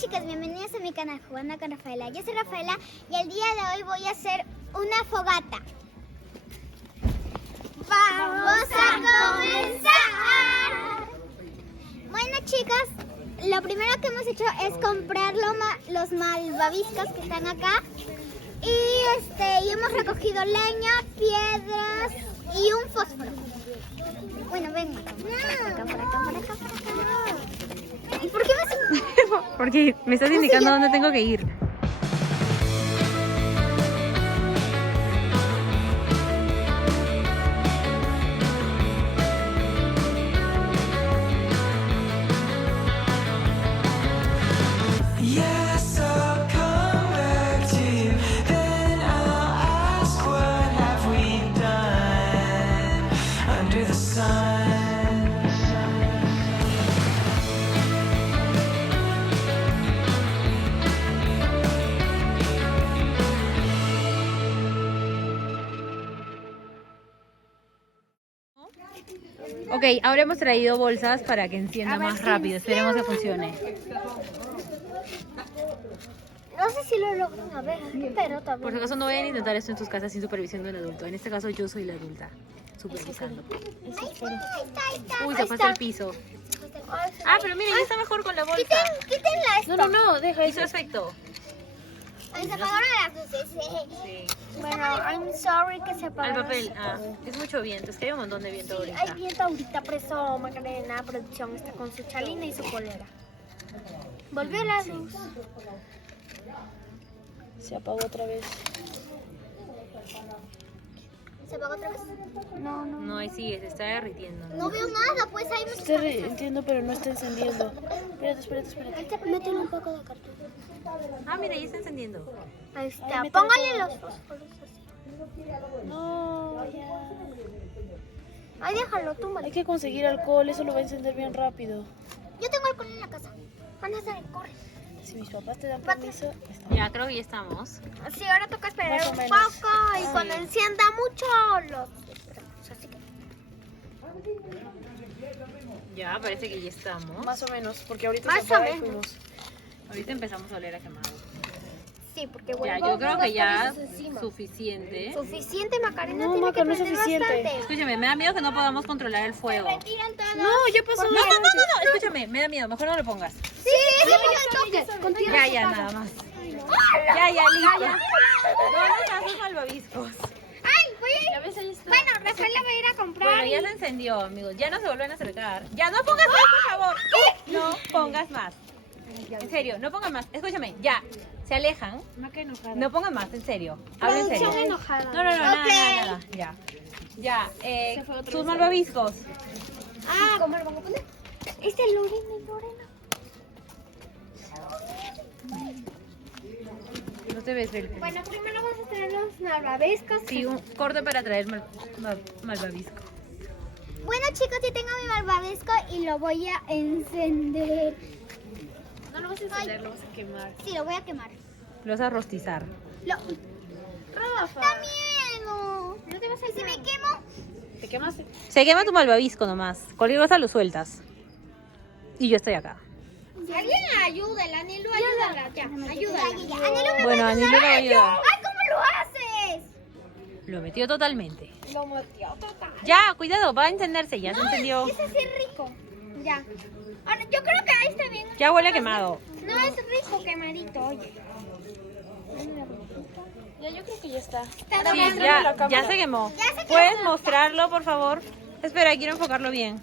chicas, bienvenidos a mi canal Jugando con Rafaela. Yo soy Rafaela y el día de hoy voy a hacer una fogata. ¡Vamos a comenzar! Bueno chicas, lo primero que hemos hecho es comprar los malvaviscos que están acá. Y hemos recogido leña, piedras y un fósforo. Bueno, ven, por acá. ¿Y por qué me Porque me estás indicando dónde tengo que ir. Ok, ahora hemos traído bolsas para que encienda más rápido. Esperemos que funcione. No sé si lo logran a ver, pero también. Por si acaso no vayan a intentar esto en tus casas sin supervisión de un adulto. En este caso yo soy la adulta, supervisando. Ahí está. Uy, se fue hasta el piso. Ah, pero miren, ya está mejor con la bolsa. Quítenla esta. No, deja eso. Hizo efecto. Ay, se apagaron las luces. Sí. Bueno, I'm sorry que se Al apagaron. papel, es mucho viento, es que hay un montón de viento ahorita. Hay viento ahorita, por eso Macarena Producción está con su chalina y su polera. Volvió la luz. Se apagó otra vez. ¿Se apagó otra vez? No. No, ahí sigue, se está derritiendo. No veo nada, pues hay muchas Entiendo, pero no está encendiendo. Espérate. Métele un poco de cartón. Ah, mira, ya está encendiendo. Ahí está. métele Póngale todo. los fósforos así. No, ya. Ay, déjalo, túmbalo. Hay que conseguir alcohol, eso lo va a encender bien rápido. Yo tengo alcohol en la casa. Van a hacer, corre. Si mis papás te dan permiso, está. Ya, creo que ya estamos. Sí, ahora toca esperar Más o un menos. poco y cuando encienda mucho los esperamos. Así que Ya, parece que ya estamos. Más o menos, porque ahorita Más se apaga o y menos. fuimos. Ahorita empezamos a oler a quemado. sí, porque Ya, vuelvo yo creo que ya encima. suficiente. Suficiente, Macarena. No, tiene Maca, que no es prender suficiente. bastante. Escúchame, me da miedo que no podamos controlar el fuego. Retiran todas. No, ya pasó. No, escúchame, me da miedo, mejor no lo pongas. Sí, ponga el toque. Ya, nada más. Ya, listo. ¿Dónde están sus malvaviscos? Ay, voy a ir. Bueno, Rafaela va a ir a comprar. Bueno, ya se encendió, amigos. Ya no se vuelven a acercar. Ya, no pongas más, por favor. No pongas más. En serio, no pongan más. Escúchame, ya. Se alejan. Maca enojada. No pongan más, en serio. Habla en serio. Producción enojada. No, nada. Ok. Ya. Ya, Se fue otra sus vez. malvaviscos. ¿Cómo lo vamos a poner? Este es Lorena. No te ves, Belén. Bueno, primero vamos a traer los malvaviscos. Sí, un corte para traer malvavisco. Bueno, chicos, yo tengo mi malvavisco y lo voy a encender. No lo vas a encender, lo vas a quemar. Sí, lo voy a quemar. Lo vas a rostizar. Rafa. Da miedo. No te vas a ¿Y si me quemo? ¿Te quemaste? Se quema tu malvavisco nomás. Cualquier cosa lo sueltas. Y yo estoy acá. Alguien ayúdala, Anilo, ayúdala. Ya, ayúdala. Anilo me Bueno, va a Anilo ayudar. me va a ayudar. Ay, ¿cómo lo haces? Lo metió totalmente. Lo metió total. Ya, cuidado, va a encenderse. Ya se encendió. Ese sí es rico. Ya. Ahora, yo creo que ahí está bien. Ya huele a quemado. No es rico quemadito, oye. Ya, yo creo que ya está. Está Sí, bien. ya se quemó. Ya se quemó. ¿Puedes mostrarlo, por favor? Espera, quiero enfocarlo bien.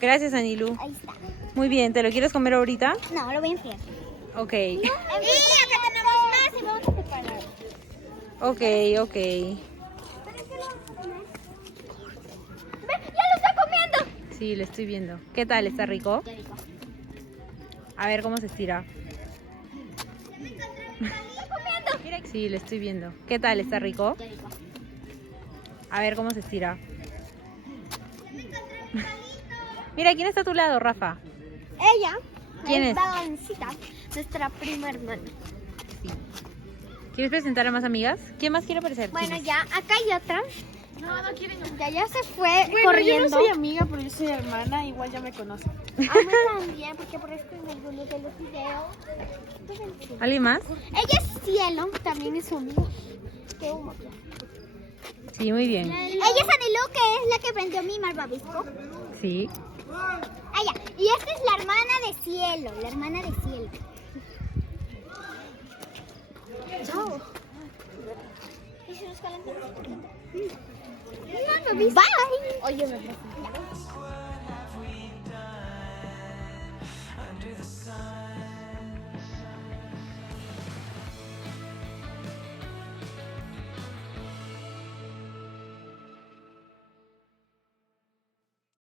Gracias, Anilu. Ahí está. Muy bien, ¿te lo quieres comer ahorita? No, lo voy a enfriar. Ok. Y acá tenemos más y vamos a preparar. Ok. ¡Ve! ¡Ya lo está comiendo! Sí, lo estoy viendo. ¿Qué tal? ¿Está rico? Qué rico. A ver cómo se estira. ¡Está comiendo! Sí, lo estoy viendo. ¿Qué tal? ¿Está rico? Qué rico. A ver cómo se estira. Mira, ¿quién está a tu lado, Rafa? Ella ¿Quién es? Valentina, nuestra prima hermana. Sí. ¿Quieres presentar a más amigas? ¿Quién más quiere aparecer? Bueno, ya, acá hay otra. Ya se fue Bueno, corriendo. yo no soy amiga, pero yo soy hermana, igual ya me conoce. A mí también, porque aparezco en algunos de los videos. ¿Alguien más? Ella es Cielo, también es su amiga. Qué humor. Sí, muy bien. Ella es Anilú, que es la que prendió mi malvavisco. Sí. Ah, ya. Y esta es la hermana de Cielo, la hermana de Cielo. Chao. ¿Y si nos calentamos un poquito? Malvavisco. Bye. Oye, me presento.